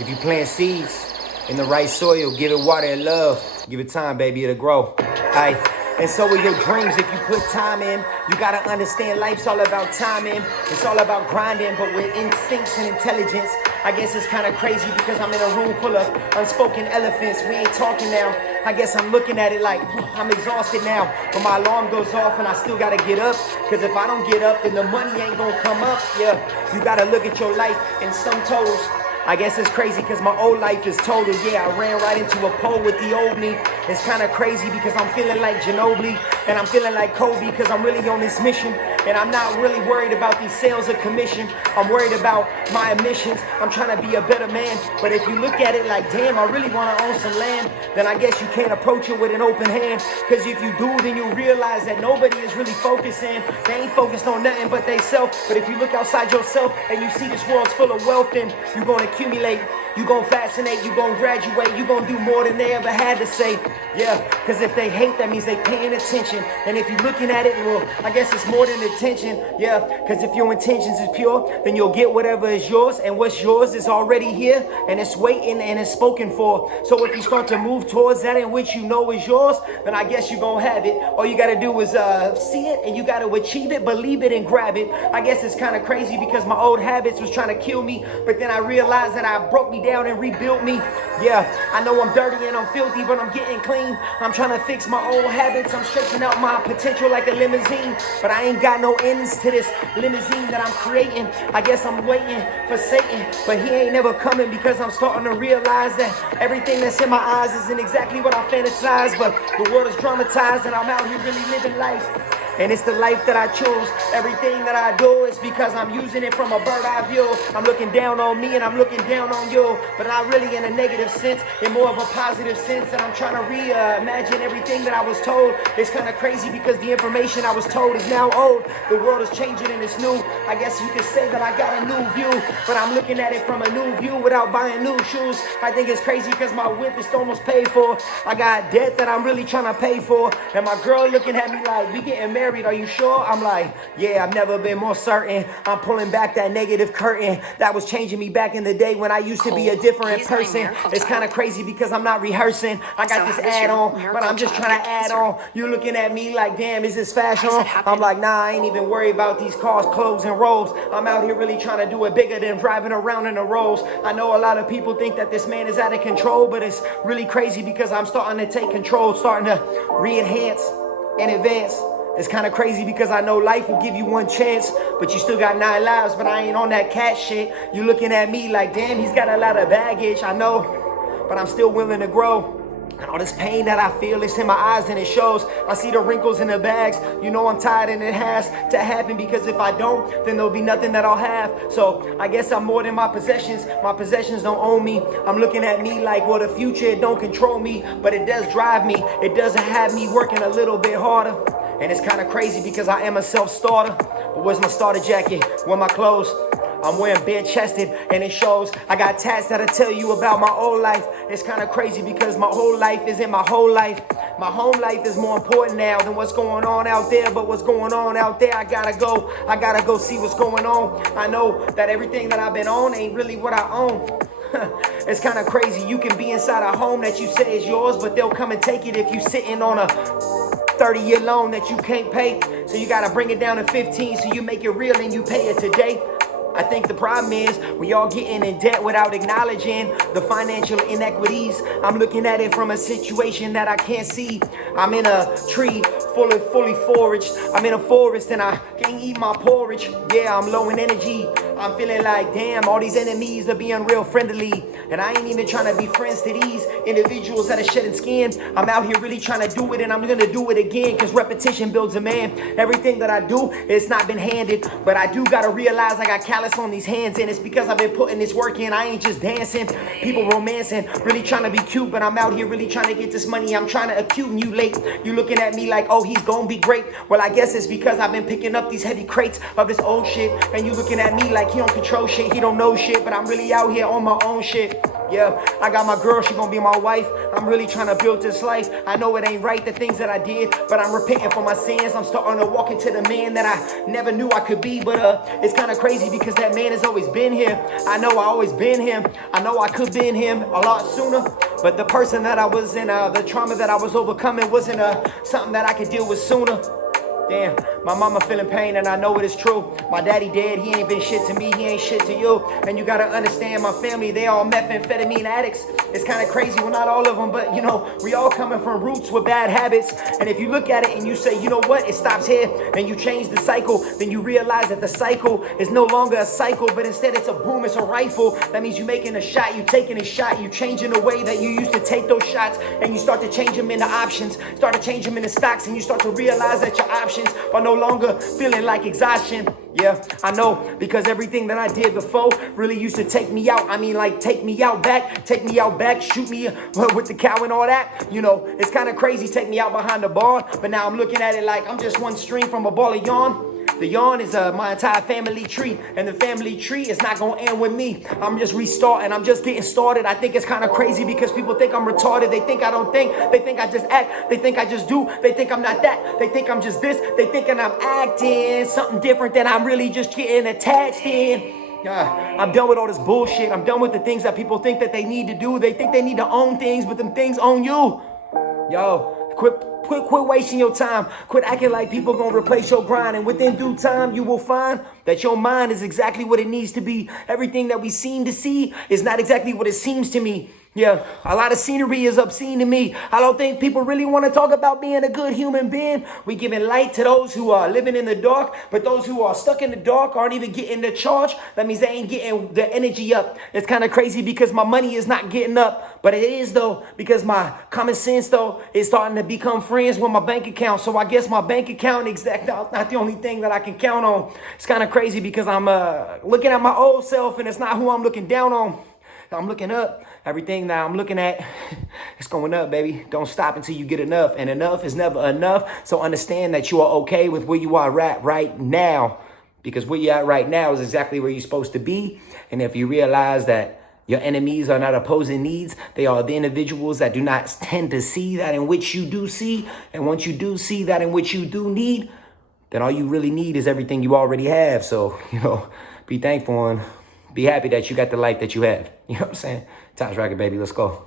If you plant seeds in the right soil, give it water and love, give it time, baby, it'll grow. Aight. And so with your dreams, if you put time in, you gotta understand life's all about timing. It's all about grinding, but with instincts and intelligence. I guess it's kind of crazy because I'm in a room full of unspoken elephants. We ain't talking now. I guess I'm looking at it like I'm exhausted now. But my alarm goes off and I still gotta get up. Cause if I don't get up, then the money ain't gonna come up. Yeah, you gotta look at your life in sum totals. I guess it's crazy because my old life is total. Yeah, I ran right into a pole with the old me. It's kind of crazy because I'm feeling like Ginobili and I'm feeling like Kobe because I'm really on this mission. And I'm not really worried about these sales or commission. I'm worried about my emissions. I'm trying to be a better man. But if you look at it like, damn, I really want to own some land, then I guess you can't approach it with an open hand. Because if you do, then you'll realize that nobody is really focusing. They ain't focused on nothing but they self. But if you look outside yourself and you see this world's full of wealth, then you're going to accumulate. You gon' fascinate, you gon' graduate, you gon' do more than they ever had to say. Yeah, cause if they hate, that means they paying attention. And if you're looking at it, well, I guess it's more than attention. Yeah, cause if your intentions is pure, then you'll get whatever is yours. And what's yours is already here, and it's waiting and it's spoken for. So if you start to move towards that in which you know is yours, then I guess you're gonna have it. All you gotta do is see it, and you gotta achieve it, believe it, and grab it. I guess it's kind of crazy because my old habits was trying to kill me, but then I realized that I broke me down and rebuilt me. Yeah, I know I'm dirty and I'm filthy, but I'm getting clean. I'm trying to fix my old habits. I'm stretching out my potential like a limousine, but I ain't got no ends to this limousine that I'm creating. I guess I'm waiting for Satan, but he ain't never coming because I'm starting to realize that everything that's in my eyes isn't exactly what I fantasize, but the world is dramatized and I'm out here really living life. And it's the life that I choose. Everything that I do is because I'm using it from a bird eye view. I'm looking down on me and I'm looking down on you, but not really in a negative sense, in more of a positive sense. And I'm trying to reimagine everything that I was told. It's kind of crazy because the information I was told is now old. The world is changing and it's new. I guess you could say that I got a new view, but I'm looking at it from a new view without buying new shoes. I think it's crazy because my whip is almost paid for. I got debt that I'm really trying to pay for. And my girl looking at me like, we getting married, are you sure? I'm like, yeah, I've never been more certain. I'm pulling back that negative curtain that was changing me back in the day when I used to be a different person. It's kind of crazy because I'm not rehearsing. I got this add on, but I'm just trying to add on. You looking at me like, damn, is this fashion? I'm like, nah, I ain't even worried about these cars, clothes, and robes. I'm out here really trying to do it bigger than driving around in the roads. I know a lot of people think that this man is out of control, but it's really crazy because I'm starting to take control, starting to re-enhance and advance. It's kind of crazy because I know life will give you one chance, but you still got 9 lives, but I ain't on that cat shit. You looking at me like, damn, he's got a lot of baggage, I know, but I'm still willing to grow. And all this pain that I feel, it's in my eyes and it shows. I see the wrinkles in the bags. You know I'm tired and it has to happen because if I don't, then there'll be nothing that I'll have. So I guess I'm more than my possessions. My possessions don't own me. I'm looking at me like, well, the future, it don't control me, but it does drive me. It doesn't have me working a little bit harder. And it's kind of crazy because I am a self-starter. But where's my starter jacket? Where my clothes? I'm wearing bare-chested and it shows. I got tats that'll tell you about my old life. It's kind of crazy because my whole life is in my whole life. My home life is more important now than what's going on out there. But what's going on out there, I gotta go see what's going on. I know that everything that I've been on ain't really what I own. It's kind of crazy. You can be inside a home that you say is yours, but they'll come and take it if you sitting on a 30-year loan that you can't pay. So you gotta bring it down to 15 so you make it real and you pay it today. I think the problem is we all getting in debt without acknowledging the financial inequities. I'm looking at it from a situation that I can't see. I'm in a tree fully foraged. I'm in a forest and I can't eat my porridge. Yeah, I'm low in energy. I'm feeling like, damn, all these enemies are being real friendly. And I ain't even trying to be friends to these individuals that are shedding skin. I'm out here really trying to do it and I'm gonna do it again because repetition builds a man. Everything that I do, it's not been handed. But I do gotta realize I got callous on these hands and it's because I've been putting this work in. I ain't just dancing, people romancing, really trying to be cute, but I'm out here really trying to get this money. I'm trying to accumulate. You looking at me like, oh, he's gonna be great. Well, I guess it's because I've been picking up these heavy crates of this old shit. And you looking at me like he don't control shit, he don't know shit, but I'm really out here on my own shit. Yeah, I got my girl, she gonna be my wife. I'm really trying to build this life. I know it ain't right, the things that I did, but I'm repenting for my sins. I'm starting to walk into the man that I never knew I could be. But it's kind of crazy because that man has always been here. I know I always been him. I know I could been him a lot sooner. But the person that I was in, the trauma that I was overcoming wasn't something that I could deal with sooner. Damn, my mama feeling pain and I know it is true. My daddy dead, he ain't been shit to me, he ain't shit to you. And you gotta understand my family, they all methamphetamine addicts. It's kind of crazy, well not all of them, but you know, we all coming from roots with bad habits. And if you look at it and you say, you know what, it stops here, and you change the cycle, then you realize that the cycle is no longer a cycle, but instead it's a boom, it's a rifle. That means you making a shot, you taking a shot, you changing the way that you used to take those shots, and you start to change them into options, start to change them into stocks, and you start to realize that your options are no longer feeling like exhaustion. Yeah, I know, because everything that I did before really used to take me out. I mean, like, take me out back, shoot me with the cow and all that. You know, it's kind of crazy, take me out behind the bar, but now I'm looking at it like I'm just one string from a ball of yarn. The yarn is my entire family tree, and the family tree is not gonna end with me. I'm just restarting, I'm just getting started. I think it's kind of crazy because people think I'm retarded. They think I don't think, they think I just act, they think I just do, they think I'm not that, they think I'm just this, they thinking I'm acting something different than I'm really just getting attached in. I'm done with all this bullshit. I'm done with the things that people think that they need to do. They think they need to own things, but them things own you. Yo, quit wasting your time. Quit acting like people gonna replace your grind. And within due time, you will find that your mind is exactly what it needs to be. Everything that we seem to see is not exactly what it seems to me. Yeah, a lot of scenery is obscene to me. I don't think people really want to talk about being a good human being. We giving light to those who are living in the dark, but those who are stuck in the dark aren't even getting the charge. That means they ain't getting the energy up. It's kind of crazy because my money is not getting up, but it is though, because my common sense though is starting to become friends with my bank account. So I guess my bank account is not the only thing that I can count on. It's kind of crazy because I'm looking at my old self and it's not who I'm looking down on. I'm looking up. Everything that I'm looking at, it's going up, baby. Don't stop until you get enough. And enough is never enough. So understand that you are okay with where you are at right now. Because where you're at right now is exactly where you're supposed to be. And if you realize that your enemies are not opposing needs, they are the individuals that do not tend to see that in which you do see. And once you do see that in which you do need, then all you really need is everything you already have. So, be thankful and be happy that you got the life that you have. You know what I'm saying? Taj Rockitt, baby. Let's go.